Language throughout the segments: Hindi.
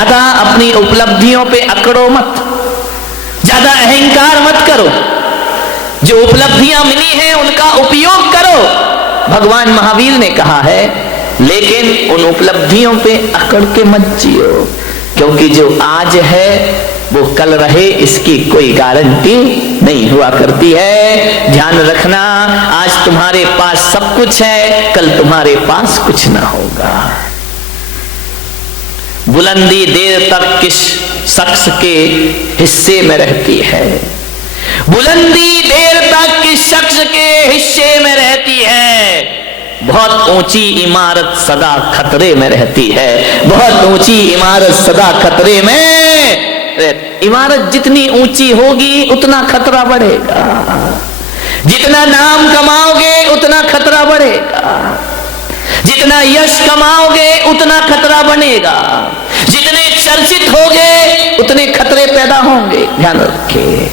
ज्यादा अपनी उपलब्धियों पे अकड़ो मत, ज्यादा अहंकार मत करो। जो उपलब्धियां मिली हैं उनका उपयोग करो। भगवान महावीर ने कहा है, लेकिन उन उपलब्धियों पे अकड़ के मत जियो, क्योंकि जो आज है वो कल रहे इसकी कोई गारंटी नहीं हुआ करती है। ध्यान रखना, आज तुम्हारे पास सब कुछ है, कल तुम्हारे पास कुछ ना होगा। बुलंदी देर तक किस शख्स के हिस्से में रहती है, बुलंदी देर तक किस शख्स के हिस्से में रहती है। बहुत ऊंची इमारत सदा खतरे में रहती है, बहुत ऊंची इमारत सदा खतरे में। इमारत जितनी ऊंची होगी उतना खतरा बढ़ेगा, जितना नाम कमाओगे उतना खतरा बढ़ेगा, जितना यश कमाओगे उतना खतरा बनेगा, जितने चर्चित होगे उतने खतरे पैदा होंगे। ध्यान रखिए,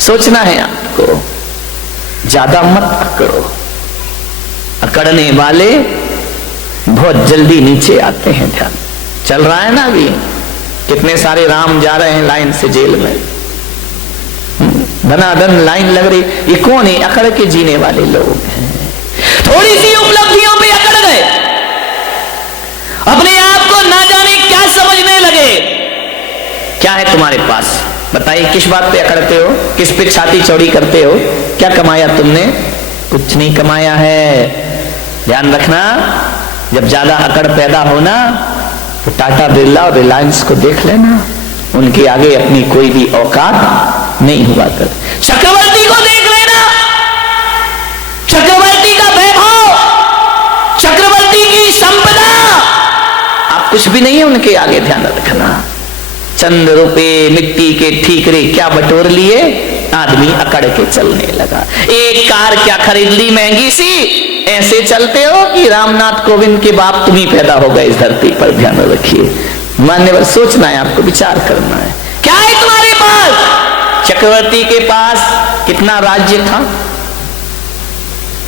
सोचना है आपको, ज्यादा मत अकड़ो। अकड़ने वाले बहुत जल्दी नीचे आते हैं। ध्यान चल रहा है ना, अभी कितने सारे राम जा रहे हैं लाइन से जेल में, धनाधन लाइन लग रही। ये कौन है? अकड़ के जीने वाले लोग हैं। थोड़ी सी उपलब्धियों पे अकड़ गए, अपने आप को ना जाने क्या समझने लगे। क्या है तुम्हारे पास? बताइए, किस बात पे अकड़ते हो? किस पे छाती चौड़ी करते हो? क्या कमाया तुमने? कुछ नहीं कमाया है। ध्यान रखना, जब ज्यादा अकड़ पैदा होना तो टाटा बिरला और रिलायंस को देख लेना, उनके आगे अपनी कोई भी औकात नहीं हुआ कर। चक्रवर्ती को देख लेना, चक्रवर्ती का वैभव, चक्रवर्ती की संपदा, आप कुछ भी नहीं है उनके आगे। ध्यान रखना, चंद रुपए मिट्टी के ठीकरे क्या बटोर लिए, आदमी अकड़ के चलने लगा। एक कार क्या खरीद ली महंगी सी, ऐसे चलते हो कि रामनाथ कोविंद के बाप तुम ही पैदा हो गए इस धरती पर। ध्यान रखिए, मान्यवर, सोचना है आपको, विचार करना है। क्या है तुम्हारे पास? चक्रवर्ती के पास कितना राज्य था?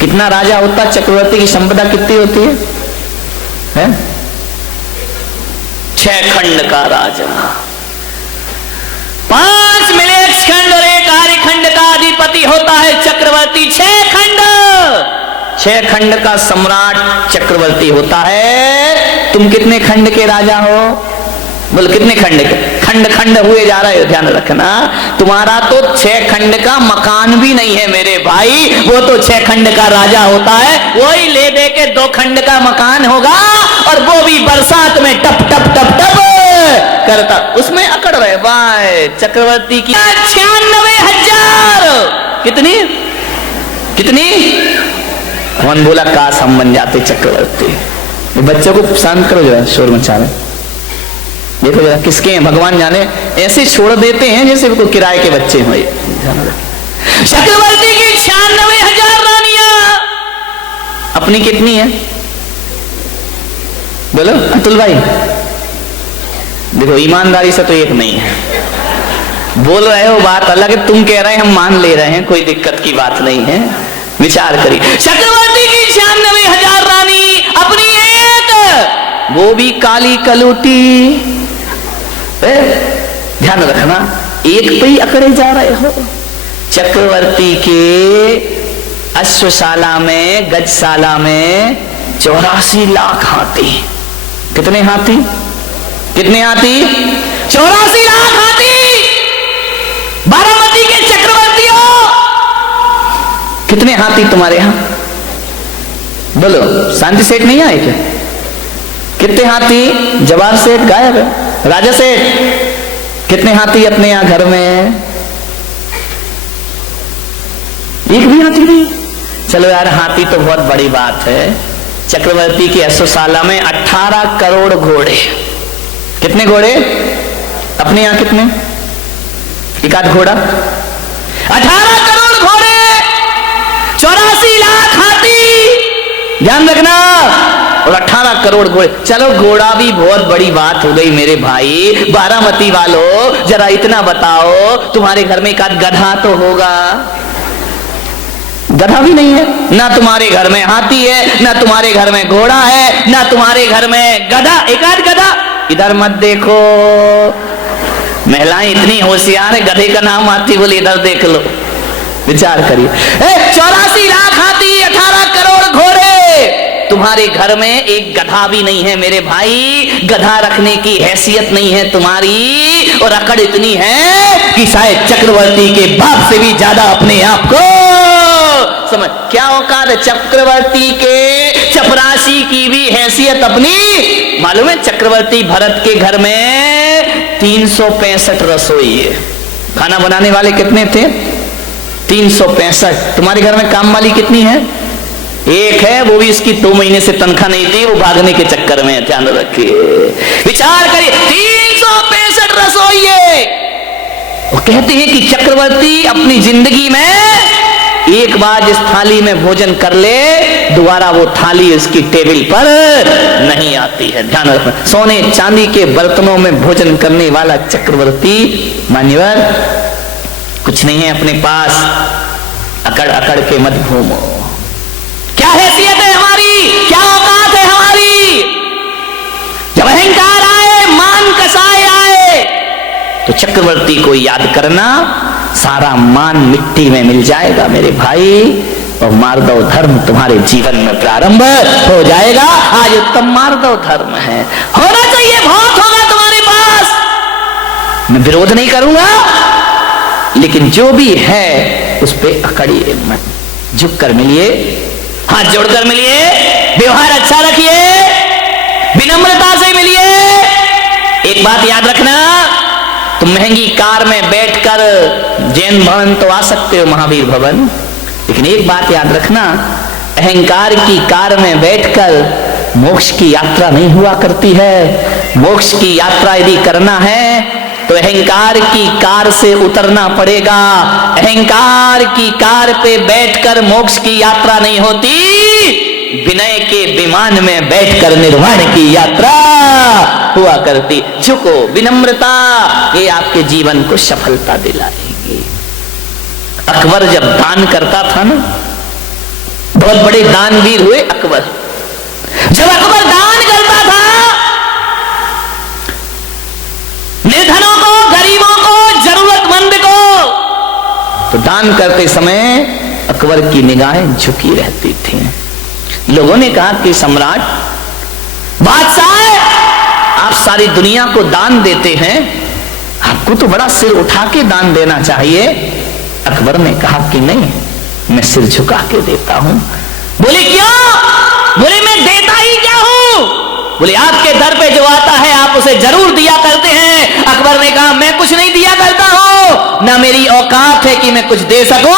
कितना राजा होता? चक्रवर्ती की संपदा कितनी होती है? 6 खंड का राजा, 5 मिलेक्स खंड और 1 आर्य खंड का अधिपति होता है चक्रवर्ती। 6 खंड का सम्राट चक्रवर्ती होता है। तुम कितने खंड के राजा हो? बोल, कितने खंड के? खंड खंड हुए जा रहे हो। ध्यान रखना, तुम्हारा तो 6 खंड का मकान भी नहीं है मेरे भाई, वो तो 6 खंड का राजा होता है। वही ले दे के 2 खंड का मकान होगा, और वो भी बरसात में टप टप टप टप करता, उसमें अकड़ रहे भाई। चक्रवर्ती की 96,000। कितनी कितनी? कौन बोला काश हम बन जाते चक्रवर्ती? बच्चों को शांत करो जरा, शोर मचा रहे। देखो जरा किसके हैं, भगवान जाने, ऐसे छोड़ देते हैं जैसे कोई किराए के बच्चे हो। चक्रवर्ती की 96,000 रानियां। अपनी कितनी है? बोलो अतुल भाई। देखो, ईमानदारी से तो एक नहीं है। बोल रहे हो बात अलग है, तुम कह रहे हैं हम मान ले रहे हैं, कोई दिक्कत की बात नहीं है। विचार करिए, चक्रवर्ती की 96,000 रानी, अपनी एक, वो भी काली कलूटी। ध्यान रखना, एक पे ही अकड़े जा रहे हो। चक्रवर्ती के अश्वशाला में, गजशाला में 84 लाख हाथी। कितने हाथी? कितने हाथी? 84 लाख हाथी। बारामती के चक्रवर्ती हो, कितने हाथी तुम्हारे यहां? बोलो, शांति सेठ नहीं आए क्या? कितने हाथी? जवाहर सेठ गायब है। राजा सेठ, कितने हाथी अपने यहां घर में? एक भी हाथी नहीं। चलो यार, हाथी तो बहुत बड़ी बात है। चक्रवर्ती की अश्वशाला में 18 करोड़ घोड़े। कितने घोड़े? अपने यहां कितने? एक आध घोड़ा। 18 करोड़ घोड़े, 84 लाख हाथी। ध्यान रखना, और 18 करोड़ घोड़े। चलो, घोड़ा भी बहुत बड़ी बात हो गई मेरे भाई। बारामती वालों, जरा इतना बताओ, तुम्हारे घर में एक आध गधा तो होगा? गधा भी नहीं है। ना तुम्हारे घर में हाथी है, ना तुम्हारे घर में घोड़ा है, ना तुम्हारे घर में गधा। एक आध गधा इधर मत देखो। महिलाएं इतनी होशियार है, गधे का नाम आती बोले इधर देख लो। विचार करिए, 84 लाख हाथी, 18 करोड़ घोड़े, तुम्हारे घर में एक गधा भी नहीं है मेरे भाई। गधा रखने की हैसियत नहीं है तुम्हारी, और अकड़ इतनी है कि शायद चक्रवर्ती के बाप से भी ज्यादा अपने आप को समझ। क्या औकात है चक्रवर्ती के, चपरासी की भी हैसियत अपनी। मालूम है चक्रवर्ती भरत के घर में 365 रसोई है। खाना बनाने वाले कितने थे? 365। तुम्हारे घर में काम वाली कितनी है? एक है, वो भी इसकी 2 महीने से तनख्वाह नहीं दी, वो भागने के चक्कर में। ध्यान रखिए, विचार करिए, 365 रसोई है। वो कहते हैं कि चक्रवर्ती अपनी जिंदगी में एक बार जिस थाली में भोजन कर ले, दोबारा वो थाली उसकी टेबल पर नहीं आती है। ध्यान रखना, सोने चांदी के बर्तनों में भोजन करने वाला चक्रवर्ती मान्यवर कुछ नहीं है अपने पास। अकड़ अकड़ के मत घूमो। क्या हैसियत है हमारी, क्या औकात है हमारी। जब अहंकार आए, मान कसाए आए, तो चक्रवर्ती को याद करना, सारा मान मिट्टी में मिल जाएगा मेरे भाई, और मार्दव धर्म तुम्हारे जीवन में प्रारंभ हो जाएगा। आज उत्तम मार्दव धर्म है, होना चाहिए, बहुत होगा तुम्हारे पास। मैं विरोध नहीं करूंगा, लेकिन जो भी है उस पे अकड़िए मत। झुक कर मिलिए, हाथ जोड़कर मिलिए, व्यवहार अच्छा रखिए, विनम्रता से मिलिए। एक बात याद रखना, तुम महंगी कार में बैठकर जैन भवन तो आ सकते हो, महावीर भवन, लेकिन एक बात याद रखना, अहंकार की कार में बैठकर मोक्ष की यात्रा नहीं हुआ करती है। मोक्ष की यात्रा यदि करना है तो अहंकार की कार से उतरना पड़ेगा। अहंकार की कार पे बैठकर मोक्ष की यात्रा नहीं होती, विनय के विमान में बैठकर निर्वाण की यात्रा हुआ करती। झुको, विनम्रता, ये आपके जीवन को सफलता दिलाएगी। अकबर जब दान करता था ना, बहुत बड़े दानवीर हुए अकबर। जब अकबर दान करता था, निर्धनों को, गरीबों को, जरूरतमंद को, तो दान करते समय अकबर की निगाहें झुकी रहती थी। लोगों ने कहा कि सम्राट, बादशाह, आप सारी दुनिया को दान देते हैं, आपको तो बड़ा सिर उठा के दान देना चाहिए। अकबर ने कहा कि नहीं, मैं सिर झुका के देता हूं। बोले क्यों? बोले मैं देता ही क्या हूं। बोले आपके दर पे जो आता है आप उसे जरूर दिया करते हैं। अकबर ने कहा मैं कुछ नहीं दिया करता हूं, ना मेरी औकात है कि मैं कुछ दे सकूं।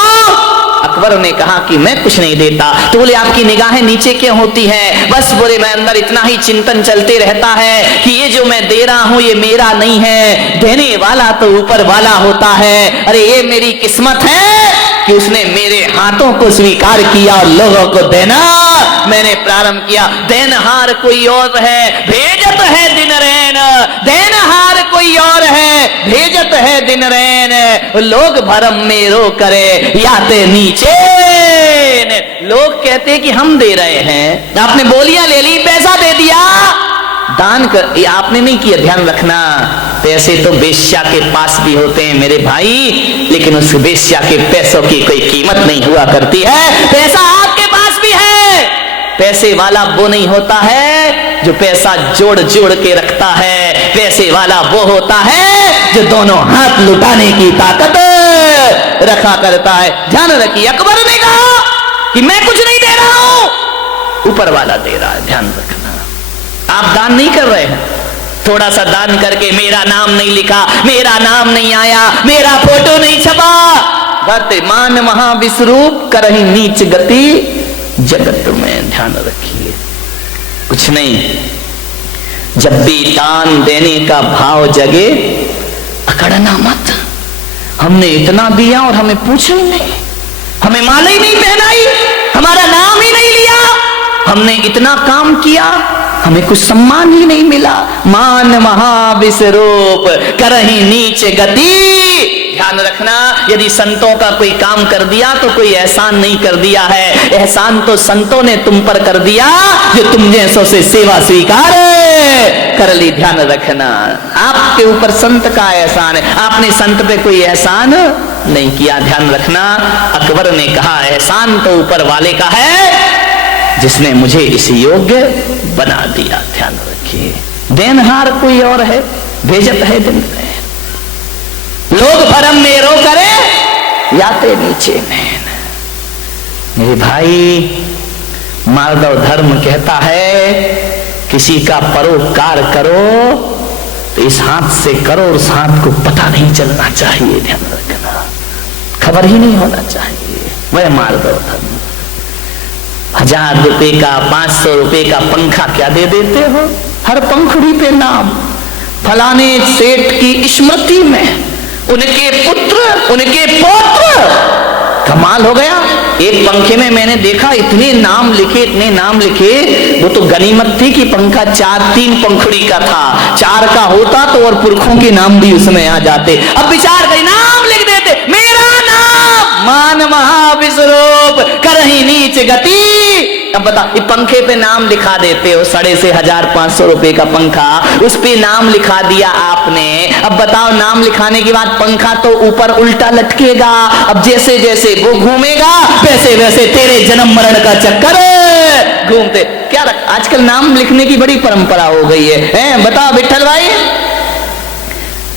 अकबर ने कहा कि मैं कुछ नहीं देता। तो बोले आपकी निगाहें नीचे क्यों होती है? बस बोले मैं अंदर इतना ही चिंतन चलते रहता है कि ये जो मैं दे रहा हूं ये मेरा नहीं है, देने वाला तो ऊपर वाला होता है। अरे ये मेरी किस्मत है कि उसने मेरे हाथों को स्वीकार किया और लोगों को देना मैंने प्रारंभ किया। देनहार कोई और है, भेजत है दिन रैन। देनहार कोई और है, भेजत है दिन रैन। लोग भरम में रो करे याते नीचे। लोग कहते कि हम दे रहे हैं, आपने बोलियां ले ली, पैसा दे दिया, दान कर, ये आपने नहीं किया। ध्यान रखना, पैसे तो बेश्या के पास भी होते हैं मेरे भाई, लेकिन उस बेश्या के पैसों की कोई कीमत नहीं हुआ करती है। पैसा आपके पास भी है, पैसे वाला वो नहीं होता है जो पैसा जोड़ जोड़ के रखता है। पैसे वाला वो होता है जो दोनों हाथ लुटाने की ताकत रखा करता है। ध्यान रखिए, अकबर ने कहा कि मैं कुछ नहीं दे रहा हूं, ऊपर वाला दे रहा है। ध्यान रखना, आप दान नहीं कर रहे हैं, थोड़ा सा दान करके मेरा नाम नहीं लिखा, मेरा नाम नहीं आया, मेरा फोटो नहीं छपा, मान महाविश्वरूप करही नीच गति जगत में। ध्यान रखिए, कुछ नहीं, जब भी दान देने का भाव जगे अकड़ना मत। हमने इतना दिया और हमें पूछा ही नहीं, हमें माला ही नहीं पहनाई, हमारा नाम ही नहीं लिया, हमने इतना काम किया, हमें कुछ सम्मान ही नहीं मिला। मान महाविश्वरूप करही नीच गति। ध्यान रखना, यदि संतों का कोई काम कर दिया तो कोई एहसान नहीं कर दिया है, एहसान तो संतों ने तुम पर कर दिया जो तुम जैसों से सेवा स्वीकार कर ली। ध्यान रखना, आपके ऊपर संत का एहसान है, आपने संत पे कोई एहसान नहीं किया। ध्यान रखना, अकबर ने कहा एहसान तो ऊपर वाले का है जिसने मुझे इस योग्य बना दिया। ध्यान रखिए, देनहार कोई और है, भेजत है दिन में। लोग भरम में रो करे याते नीचे नैन। मेरे भाई, माधव धर्म कहता है किसी का परोपकार करो तो इस हाथ से करो और उस हाथ को पता नहीं चलना चाहिए। ध्यान रखना, खबर ही नहीं होना चाहिए। वह माधव धर्म। 1000 रुपए का 500 रुपए का पंखा क्या दे देते हो, हर पंखुड़ी पे नाम, फलाने सेठ की स्मृति में, उनके पुत्र, उनके पौत्र। कमाल हो गया। एक पंखे में मैंने देखा इतने नाम लिखे, इतने नाम लिखे। वो तो गनीमत थी कि पंखा 3 पंखुड़ी का था, 4 का होता तो और पुरखों के नाम भी उसमें आ जाते। अब विचार करें, नाम लिख देते, मेरा नाम मान महाविश्वरूप करही नीच गति। अब बता, ये पंखे पे नाम लिखा देते हो, 1500 रुपए का पंखा, उस पे नाम लिखा दिया आपने। अब बताओ, नाम लिखाने के बाद पंखा तो ऊपर उल्टा लटकेगा। अब जैसे जैसे वो घूमेगा वैसे वैसे तेरे जन्म मरण का चक्कर घूमते। क्या आजकल नाम लिखने की बड़ी परंपरा हो गई है? बताओ विठल भाई,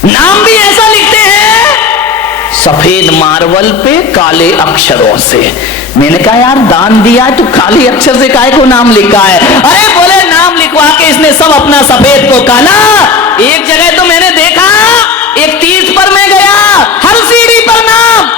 नाम भी ऐसा लिखते हैं सफेद मार्बल पे काले अक्षरों से। मैंने कहा यार दान दिया है तो काले अक्षर से काहे को नाम लिखा है? अरे बोले नाम लिखवा के इसने सब अपना सफेद को काला। एक जगह तो मैंने देखा, एक तीर्थ पर मैं गया, हर सीढ़ी पर नाम,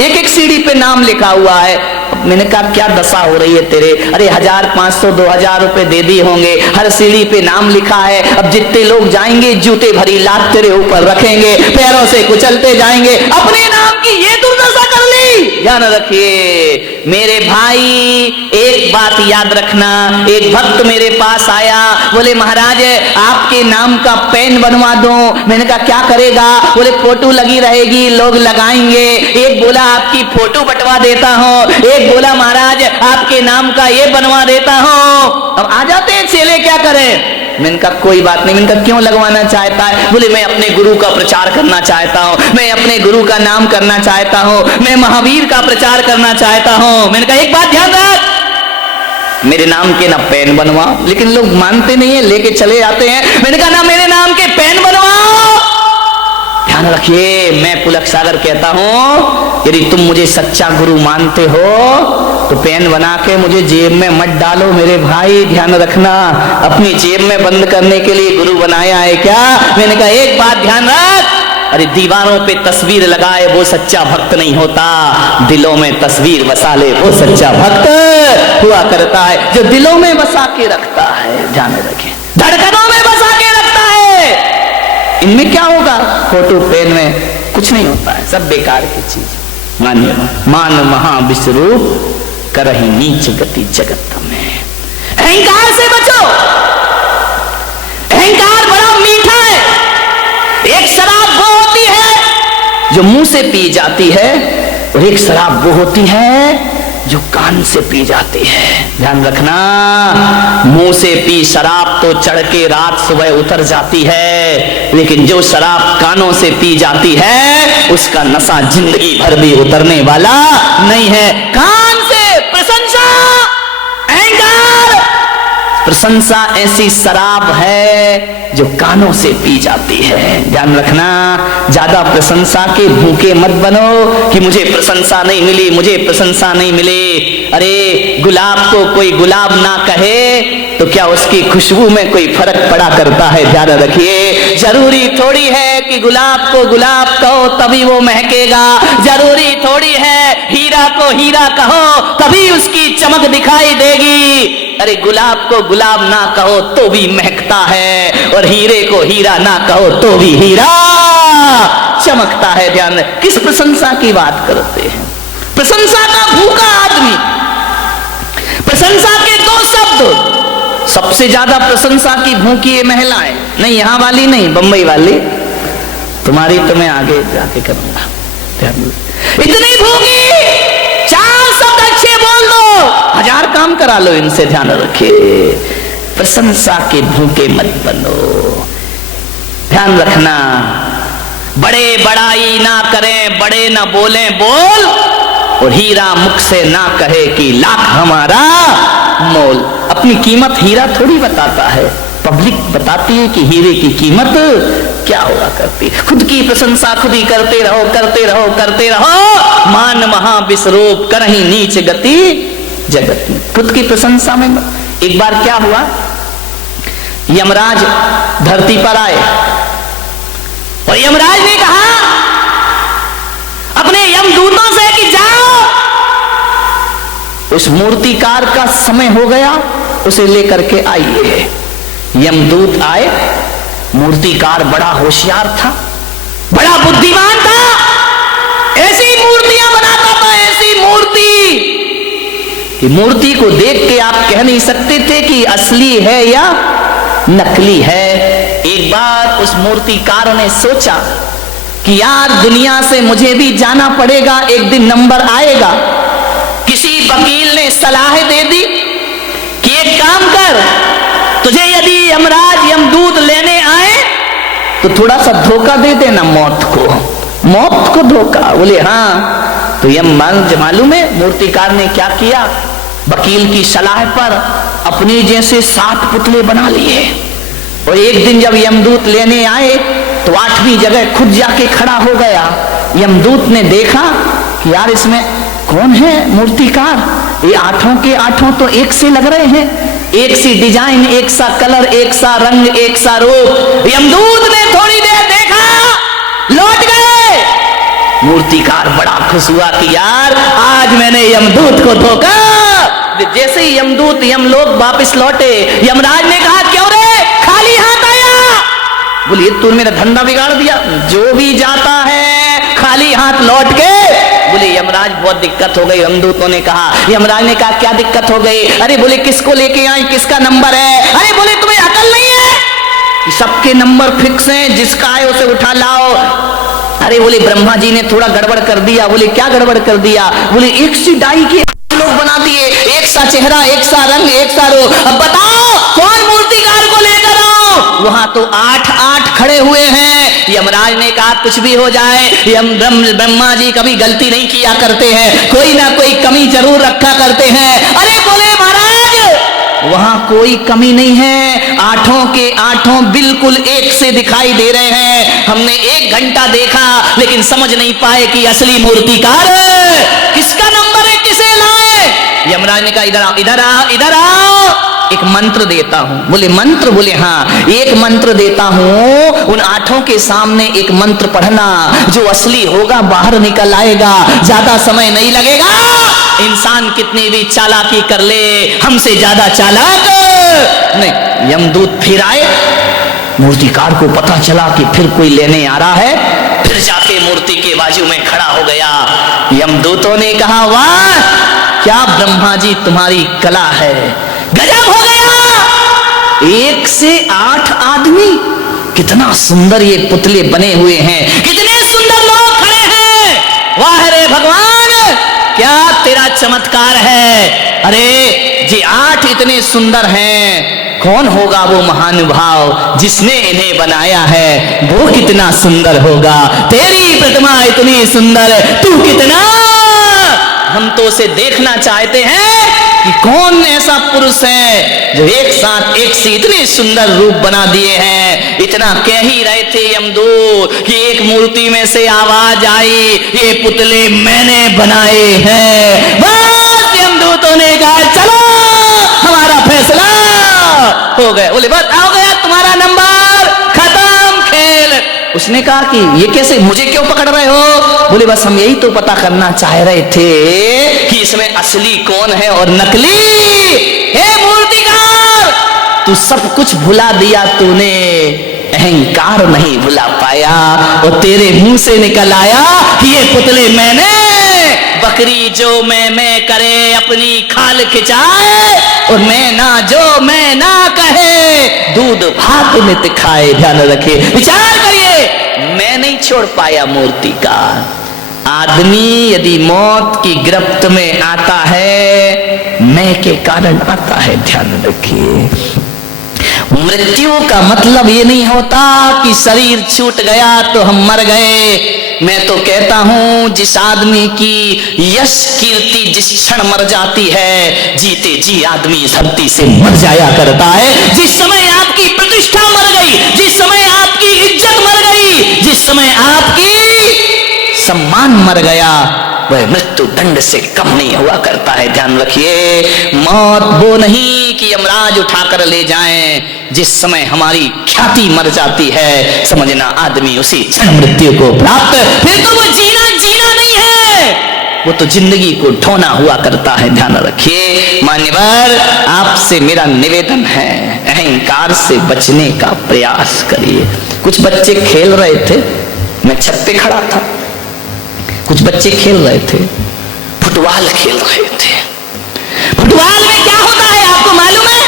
एक सीढ़ी पे नाम लिखा हुआ है। मैंने कहा क्या दशा हो रही है तेरे? अरे 1500 2000 रुपए दे दिए होंगे, हर सीढ़ी पे नाम लिखा है। अब जितने लोग जाएंगे जूते भरी लात तेरे ऊपर रखेंगे, पैरों से कुचलते जाएंगे, अपने नाम की ये दुर्दशा कर ली। ध्यान रखिए मेरे भाई, एक बात याद रखना। एक भक्त मेरे पास आया, बोले महाराज आपके नाम का पेन बनवा दो। मैंने कहा क्या करेगा? बोले फोटो लगी रहेगी, लोग लगाएंगे। एक बोला आपकी फोटो बटवा देता हूं, एक बोला महाराज आपके नाम का ये बनवा देता हूं। अब आ जाते हैं चेले, क्या करें? मैंने कहा कोई बात नहीं। मैंने कहा क्यों लगवाना चाहता है? बोले मैं अपने गुरु का प्रचार करना चाहता हूं, मैं अपने गुरु का नाम करना चाहता हूं, मैं महावीर का प्रचार करना चाहता हूं। मैंने कहा एक बात ध्यान रख, मेरे नाम के ना पेन बनवा। लेकिन लोग मानते नहीं है, लेके चले जाते हैं। मैंने कहा ना मेरे नाम के पेन बनवाओ। ध्यान रखिए, मैं पुलक सागर कहता हूं, यदि तुम मुझे सच्चा गुरु मानते हो तो पेन बना के मुझे जेब में मत डालो मेरे भाई। ध्यान रखना, अपनी जेब में बंद करने के लिए गुरु बनाया है क्या? मैंने कहा एक बात ध्यान रख, अरे दीवारों पे तस्वीर लगाए वो सच्चा भक्त नहीं होता, दिलों में तस्वीर बसा ले वो सच्चा भक्त हुआ करता है, जो दिलों में बसा के रखता है। ध्यान रखें, धड़कनों में बसा के रखता है। इनमें क्या होगा? फोटो पेन में कुछ नहीं होता है, सब बेकार की चीज। मान्य मान महाविश्वरूप करही नीच गति जगत में। अहंकार से बचो, अहंकार बड़ा मीठा है। एक शराब वो होती है जो मुंह से पी जाती है, और एक शराब वो होती है जो कान से पी जाती है। ध्यान रखना, मुंह से पी शराब तो चढ़ के रात सुबह उतर जाती है, लेकिन जो शराब कानों से पी जाती है उसका नशा जिंदगी भर भी उतरने वाला नहीं है। कान से प्रशंसा, अहंकार, प्रशंसा ऐसी शराब है जो कानों से पी जाती है। ध्यान रखना, ज्यादा प्रशंसा के भूखे मत बनो कि मुझे प्रशंसा नहीं मिली, मुझे प्रशंसा नहीं मिली। अरे गुलाब को कोई गुलाब ना कहे तो क्या उसकी खुशबू में कोई फर्क पड़ा करता है? ध्यान रखिए, जरूरी थोड़ी है कि गुलाब को गुलाब कहो तभी वो महकेगा, जरूरी थोड़ी है हीरा को हीरा कहो तभी उसकी चमक दिखाई देगी। अरे गुलाब को गुलाब ना कहो तो भी महकता है, और हीरे को हीरा ना कहो तो भी हीरा चमकता है। ध्यान, किस प्रशंसा की बात करते हैं? प्रशंसा का भूखा आदमी। प्रशंसा के 2 शब्द, सबसे ज्यादा प्रशंसा की भूखी ये महिलाएं, नहीं यहां वाली नहीं, बंबई वाली, तुम्हारी तो मैं आगे जाके करूंगा। इतनी भूखी, 4 शब्द अच्छे बोल दो, 1000 काम करा लो इनसे। ध्यान रखिए, प्रशंसा के भूखे मत बनो। ध्यान रखना, बड़े बड़ाई ना करें, बड़े ना बोलें बोल, और हीरा मुख से ना कहे कि लाख हमारा मोल। अपनी कीमत हीरा थोड़ी बताता है, पब्लिक बताती है कि हीरे की कीमत क्या हुआ करती। खुद की प्रशंसा खुद ही करते रहो, करते रहो, करते रहो। मान महा विश्रोप करहीं नीच गति जगत में। खुद की प्रशंसा में। एक बार क्या हुआ, यमराज धरती पर आए और यमराज ने कहा अपने यमदूतों से कि जाओ, उस मूर्तिकार का समय हो गया, उसे लेकर के आइए। यमदूत आए। मूर्तिकार बड़ा होशियार था, बड़ा बुद्धिमान था, ऐसी मूर्तियां बनाता था, ऐसी मूर्ति कि मूर्ति को देख के आप कह नहीं सकते थे कि असली है या नकली है। एक बार उस मूर्तिकार ने सोचा कि यार दुनिया से मुझे भी जाना पड़ेगा, एक दिन नंबर आएगा। किसी वकील ने सलाह दे दी कि एक काम कर, तुझे यदि यमराज यमदूत लेने आए तो थोड़ा सा धोखा दे देना मौत को धोखा। बोले हाँ। तो मालूम है मूर्तिकार ने क्या किया, वकील की सलाह पर अपने जैसे 7 पुतले बना लिए, और एक दिन जब यमदूत लेने आए तो 8वीं जगह खुद जाके खड़ा हो गया। यमदूत ने देखा कि यार इसमें कौन है मूर्तिकार, ये 8 के 8 तो एक से लग रहे हैं, एक सी डिजाइन, एक सा कलर, एक सा रंग, एक सा रूप। यमदूत ने थोड़ी देर देखा, लौट गए। मूर्तिकार बड़ा खुश हुआ कि यार आज मैंने यमदूत को धोखा। जैसे ही यमदूत यमलोक वापस लौटे, यमराज ने कहा क्यों रे खाली हाथ आया? बोलिए तूने मेरा धंधा बिगाड़ दिया, जो भी जाता है खाली हाथ लौट के। बोले यमराज बहुत दिक्कत हो गई। यमदूतों ने कहा, यमराज ने कहा क्या दिक्कत हो गई? अरे बोले किसको लेके आई, किसका नंबर है? अरे बोले तुम्हें अकल नहीं है, सबके नंबर फिक्स हैं, जिसका है उसे उठा लाओ। अरे बोले ब्रह्मा जी ने थोड़ा गड़बड़ कर दिया। बोले क्या गड़बड़ कर दिया? बोले एक सी डाई के लोग बना दिए, एक सा चेहरा, एक सा रंग, एक सा रो। अब बताओ कौन मूर्तिकार को लेकर आओ? वहां तो 8 खड़े हुए हैं। यमराज ने कहा कुछ भी हो जाए, ब्रह्मा जी कभी गलती नहीं किया करते हैं, कोई ना कोई कमी जरूर रखा करते हैं। अरे बोले महाराज वहां कोई कमी नहीं है, 8 के 8 बिल्कुल एक से दिखाई दे रहे हैं। हमने 1 घंटा देखा लेकिन समझ नहीं पाए कि असली मूर्तिकार किसका नंबर है, किसे लाए। यमराज ने कहा इधर आओ, इधर आओ, इधर आओ, एक मंत्र देता हूं। बोले मंत्र? बोले हाँ, एक मंत्र देता हूं, उन 8 के सामने एक मंत्र पढ़ना, जो असली होगा बाहर निकल आएगा, ज्यादा समय नहीं लगेगा। इंसान कितनी भी चालाकी कर ले, हमसे ज्यादा चालाक नहीं। यमदूत फिर आए, मूर्तिकार को पता चला कि फिर कोई लेने आ रहा है, फिर जाके मूर्ति के बाजू में खड़ा हो गया। यमदूतों ने कहा वाह क्या ब्रह्मा जी तुम्हारी कला है, गजब हो गया। 1 से 8 आदमी, कितना सुंदर ये पुतले बने हुए हैं, कितने सुंदर लोग खड़े हैं। वाह रे भगवान क्या तेरा चमत्कार है। अरे जी 8 इतने सुंदर हैं, कौन होगा वो महानुभाव जिसने इन्हें बनाया है, वो कितना सुंदर होगा। तेरी प्रतिमा इतनी सुंदर, तू कितना, हम तो उसे देखना चाहते हैं कि कौन ऐसा पुरुष है जो एक साथ एक से इतने सुंदर रूप बना दिए हैं। इतना कह ही रहे थे यमदूत कि एक मूर्ति में से आवाज आई, ये पुतले मैंने बनाए हैं। बस यमदूतों ने कहा चलो हमारा फैसला हो गया। बोले बस हो गया तुम्हारा नंबर, खत्म खेल। उसने कहा कि ये कैसे, मुझे क्यों पकड़ रहे हो? बोले बस हम यही तो पता करना चाह रहे थे कि इसमें असली कौन है और नकली। हे मूर्तिकार तू सब कुछ भुला दिया, तूने अहंकार नहीं भुला पाया, और तेरे मुंह से निकल आया कि ये पुतले मैंने। बकरी जो मैं करे अपनी खाल खिंचाए, और मैं ना जो मैं ना कहे दूध भात नित खाए। ध्यान रखे, विचार करिए, मैं नहीं छोड़ पाया मूर्ति का। आदमी यदि मौत की गिरफ्त में आता है, मैं के कारण आता है। ध्यान रखिए, मृत्यु का मतलब ये नहीं होता कि शरीर छूट गया तो हम मर गए। मैं तो कहता हूं जिस आदमी की यश कीर्ति जिस क्षण मर जाती है, जीते जी आदमी धरती से मर जाया करता है। जिस समय आपकी प्रतिष्ठा मर गई, जिस समय आपकी इज्जत मर गई, जिस समय आपकी सम्मान मर गया, वह मृत्यु दंड से कम नहीं हुआ करता है। ध्यान रखिए, मौत वो नहीं कि यमराज उठाकर ले जाएं। जिस समय हमारी ख्याति मर जाती है, समझना आदमी उसी क्षण मृत्यु को प्राप्त, फिर तो वो जीना नहीं है, वो तो जिंदगी को ढोना हुआ करता है। ध्यान रखिए मान्यवर, आपसे मेरा निवेदन है, अहंकार से बचने का प्रयास करिए। कुछ बच्चे खेल रहे थे, मैं छत पे खड़ा था, कुछ बच्चे खेल रहे थे, फुटबॉल खेल रहे थे। फुटबॉल में क्या होता है आपको मालूम है?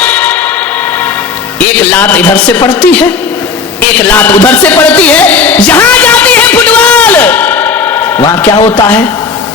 एक लात इधर से पड़ती है, एक लात उधर से पड़ती है। जहां जाती है फुटबॉल, वहां क्या होता है?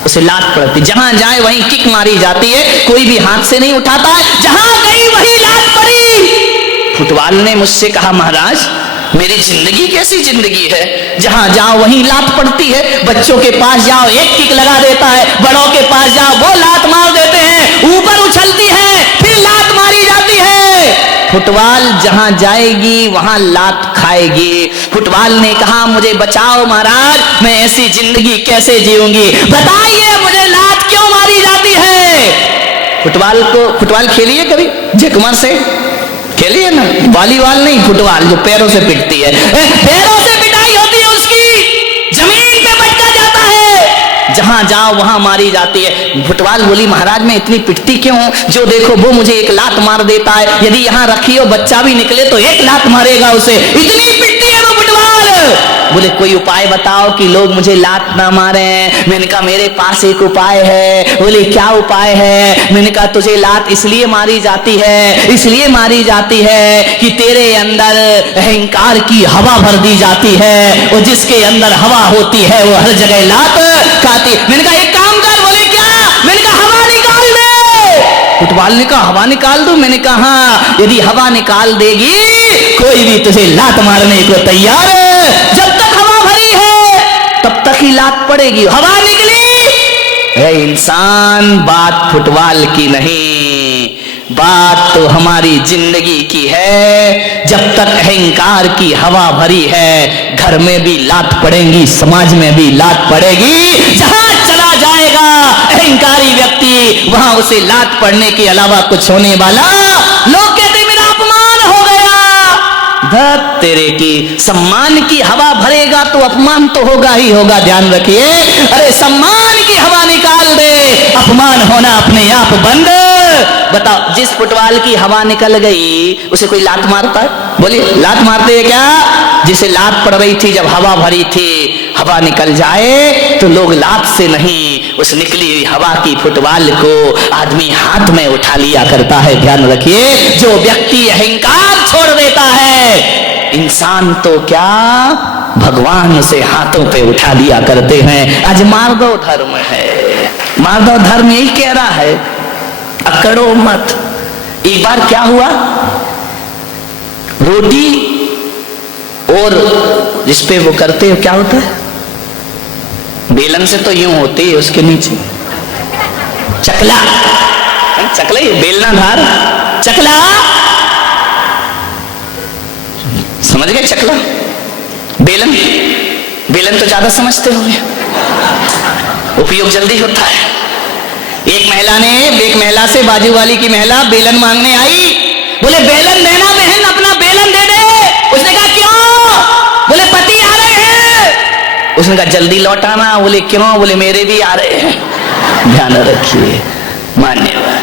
उसे लात पड़ती, जहां जाए वहीं किक मारी जाती है, कोई भी हाथ से नहीं उठाता है, जहां गई वहीं लात पड़ी। फुटबॉल ने मुझसे कहा, महाराज मेरी जिंदगी कैसी जिंदगी है, जहां जाओ वहीं लात पड़ती है। बच्चों के पास जाओ एक किक लगा देता है, बड़ों के पास जाओ वो लात मार देते हैं, ऊपर उछलती है फिर लात मारी जाती है। फुटबॉल जहां जाएगी वहां लात खाएगी। फुटबॉल ने कहा, मुझे बचाओ महाराज, मैं ऐसी जिंदगी कैसे जीऊंगी, बताइए मुझे लात क्यों मारी जाती है। फुटबॉल खेलिए कभी झकमर से? खेलिए ना, वॉलीबॉल नहीं, फुटबॉल जो पैरों से पिटती है, पैरों से पिटाई होती है उसकी, जमीन पे बचता जाता है, जहां जाओ वहां मारी जाती है। फुटबॉल बोली, महाराज मैं इतनी पिटती क्यों हूं? जो देखो वो मुझे एक लात मार देता है, यदि यहां रखी हो बच्चा भी निकले तो एक लात मारेगा उसे, इतनी पिटती है वो फुटबॉल। बोले कोई उपाय बताओ कि लोग मुझे लात ना मारे। मैंने कहा मेरे पास एक उपाय है। बोले क्या उपाय है? मैंने कहा तुझे लात इसलिए मारी जाती है, इसलिए मारी जाती है कि तेरे अंदर अहंकार की हवा भर दी जाती है, और जिसके अंदर हवा होती है वो हर जगह लात खाती। मैंने कहा एक काम कर। बोले क्या? मैंने कहा हवा निकाल दे। फुटबॉल ने कहा हवा निकाल दो? मैंने कहा हाँ, यदि हवा निकाल देगी कोई भी तुझे लात मारने को तैयार है। जब तक हवा भरी है तब तक ही लात पड़ेगी, हवा निकली है इंसान। बात फुटबॉल की नहीं, बात तो हमारी जिंदगी की है। जब तक अहंकार की हवा भरी है, घर में भी लात पड़ेगी, समाज में भी लात पड़ेगी। जहां चला जाएगा अहंकारी व्यक्ति, वहां उसे लात पड़ने के अलावा कुछ होने वाला। लोग कहते मेरा अपमान हो गया, धत तेरे की। सम्मान की हवा भरेगा तो अपमान तो होगा ही होगा, ध्यान रखिए। अरे सम्मान की हवा निकाल दे, अपमान होना अपने आप बंद। बताओ जिस फुटबॉल की हवा निकल गई उसे कोई लात मारता है? बोलिए लात मारते हैं क्या? जिसे लात पड़ रही थी जब हवा भरी थी, हवा निकल जाए तो लोग लात से नहीं, उस निकली हुई हवा की फुटबॉल को आदमी हाथ में उठा लिया करता है। ध्यान रखिए, जो व्यक्ति अहंकार छोड़ देता है, इंसान तो क्या भगवान उसे हाथों पे उठा लिया करते हैं। आज मार्दव धर्म है, मार्दव धर्म यही कह रहा है अकड़ो मत। एक बार क्या हुआ, रोटी और जिस पे वो करते हो क्या होता है, बेलन से तो यूं होती है, उसके नीचे चकला, चकला बेलना धार चकला, समझ गए? चकला बेलन, बेलन तो ज्यादा समझते होंगे, उपयोग जल्दी होता है। एक महिला से बाजू वाली की महिला बेलन मांगने आई। बोले बेलन देना बहन, अपना बेलन दे दे। उसने कहा क्यों? बोले पति आ रहे हैं। उसने कहा जल्दी लौटाना। बोले क्यों? बोले मेरे भी आ रहे हैं। ध्यान रखिए मान्यवर,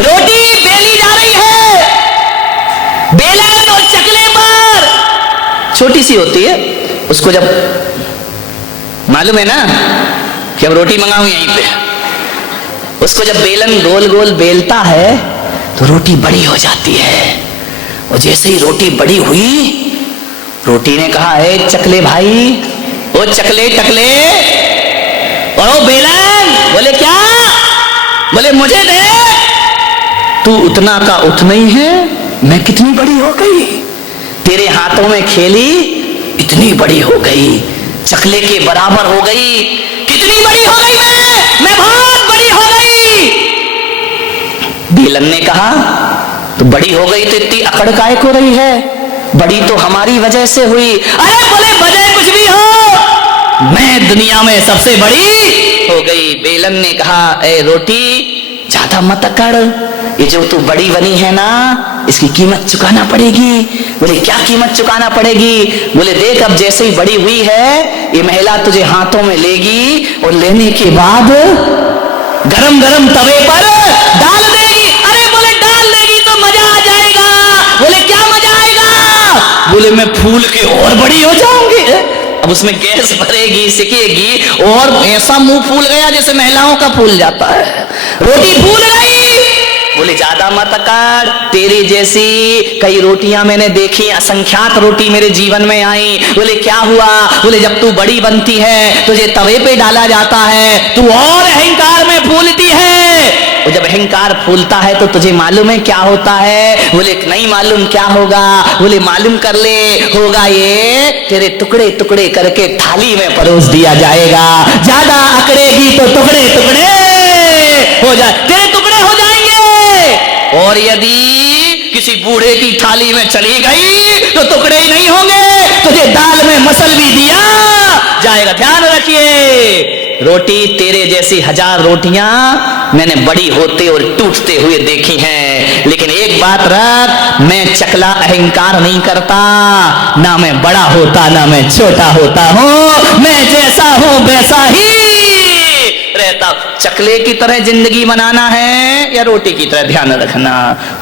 रोटी बेली जा रही है, बेलन और चकले पर छोटी सी होती है, उसको जब मालूम है ना कि अब रोटी मंगाऊं यहीं पे, उसको जब बेलन गोल गोल बेलता है तो रोटी बड़ी हो जाती है। और जैसे ही रोटी बड़ी हुई, रोटी ने कहा है चकले भाई, ओ चकले टकले, और ओ बेलन। बोले क्या? बोले मुझे दे। तू उतना का उतना ही है, मैं कितनी बड़ी हो गई, तेरे हाथों में खेली इतनी बड़ी हो गई, चकले के बराबर हो गई, कितनी बड़ी हो गई मैं बहुत बड़ी हो गई। बेलन ने कहा तो बड़ी हो गई तो इतनी अकड़ काहे को रही है, बड़ी तो हमारी वजह से हुई। अरे बोले वजह कुछ भी हो, मैं दुनिया में सबसे बड़ी हो गई। बेलन ने कहा ए रोटी ज्यादा मत अकड़, ये जो तू बड़ी बनी है ना इसकी कीमत चुकाना पड़ेगी। बोले क्या कीमत चुकाना पड़ेगी? बोले देख अब जैसे ही बड़ी हुई है ये महिला तुझे हाथों में लेगी और लेने के बाद गरम गरम तवे पर डाल देगी। अरे बोले डाल देगी तो मजा आ जाएगा। बोले क्या मजा आएगा? बोले मैं फूल के और बड़ी हो जाऊंगी। अब उसमें गैस भरेगी, सिकेगी और ऐसा मुंह फूल गया जैसे महिलाओं का फूल जाता है, रोटी फूल गई। बोले ज्यादा मत अकड़, तेरी जैसी कई रोटियां मैंने देखी, असंख्यात रोटी मेरे जीवन में आई। बोले क्या हुआ? बोले जब तू बड़ी बनती है तुझे तवे पे डाला जाता है, तू और अहंकार में फूलती है, और जब अहंकार फूलता है तो तुझे मालूम है क्या होता है? बोले नहीं मालूम, क्या होगा? बोले मालूम कर ले, होगा ये तेरे टुकड़े टुकड़े करके थाली में परोस दिया जाएगा। ज्यादा अकड़ेगी तो टुकड़े टुकड़े हो जाए, तेरे टुकड़े हो जाएंगे। और यदि किसी बूढ़े की थाली में चली गई तो टुकड़े ही नहीं होंगे, तुझे दाल में मसल भी दिया जाएगा। ध्यान रखिए, रोटी तेरे जैसी 1000 रोटियां मैंने बड़ी होते और टूटते हुए देखी हैं, लेकिन एक बात रख, मैं चकला अहंकार नहीं करता, ना मैं बड़ा होता ना मैं छोटा होता हूं, मैं जैसा हूं वैसा ही रहता। चकले की तरह जिंदगी बनाना है या रोटी की तरह? ध्यान रखना,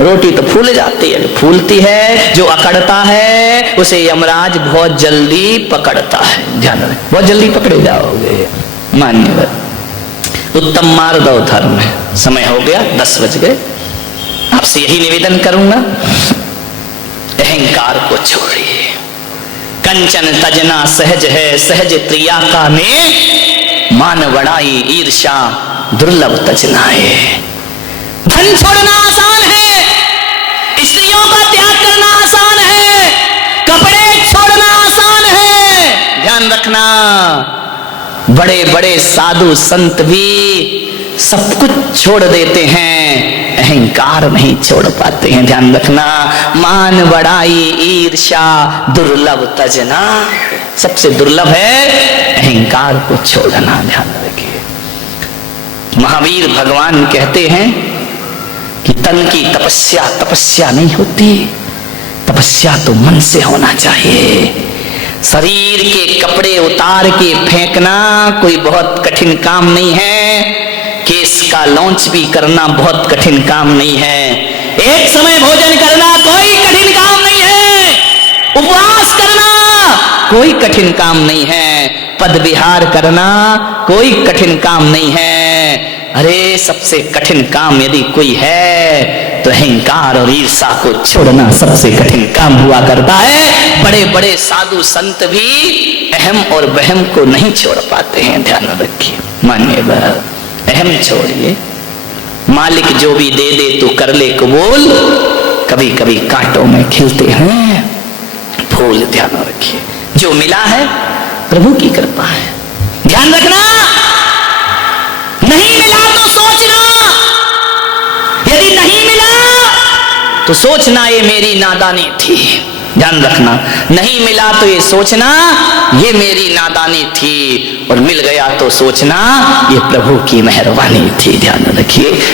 रोटी तो फूल जाती है, फूलती है, जो अकड़ता है उसे यमराज बहुत जल्दी पकड़ता है। ध्यान रख, बहुत जल्दी पकड़े जाओगे। मान्यवर उत्तम मार्ग और धर्म है। समय हो गया, 10 बज गए। आपसे यही निवेदन करूंगा, अहंकार को छोड़िए। कंचन तजना सहज है, सहज त्रिया का ने मान बड़ाई ईर्षा दुर्लभ तजनाए। धन छोड़ना आसान है, स्त्रियों का त्याग करना आसान है, कपड़े छोड़ना आसान है। ध्यान रखना, बड़े बड़े साधु संत भी सब कुछ छोड़ देते हैं, अहंकार नहीं छोड़ पाते हैं। ध्यान रखना, मान बड़ाई ईर्षा दुर्लभ तजना, सबसे दुर्लभ है अहंकार को छोड़ना। ध्यान रखिए, महावीर भगवान कहते हैं कि तन की तपस्या तपस्या नहीं होती, तपस्या तो मन से होना चाहिए। शरीर के कपड़े उतार के फेंकना कोई बहुत कठिन काम नहीं है, केस का लॉन्च भी करना बहुत कठिन काम नहीं है, एक समय भोजन करना कोई कठिन काम नहीं है, उपवास करना कोई कठिन काम नहीं है, पद विहार करना कोई कठिन काम नहीं है। अरे सबसे कठिन काम यदि कोई है तो अहंकार और ईर्षा को छोड़ना सबसे कठिन काम हुआ करता है। बड़े बड़े साधु संत भी अहम और वहम को नहीं छोड़ पाते हैं। ध्यान रखिए, मान्यवर अहम छोड़िए, मालिक जो भी दे दे तो कर ले कबूल, कभी कभी कांटों में खिलते हैं फूल। ध्यान रखिए, जो मिला है प्रभु की कृपा है। ध्यान रखना, नहीं मिला तो सोचना, यदि नहीं मिला तो सोचना ये मेरी नादानी थी। ध्यान रखना, नहीं मिला तो ये सोचना ये मेरी नादानी थी, और मिल गया तो सोचना ये प्रभु की मेहरबानी थी। ध्यान रखिए,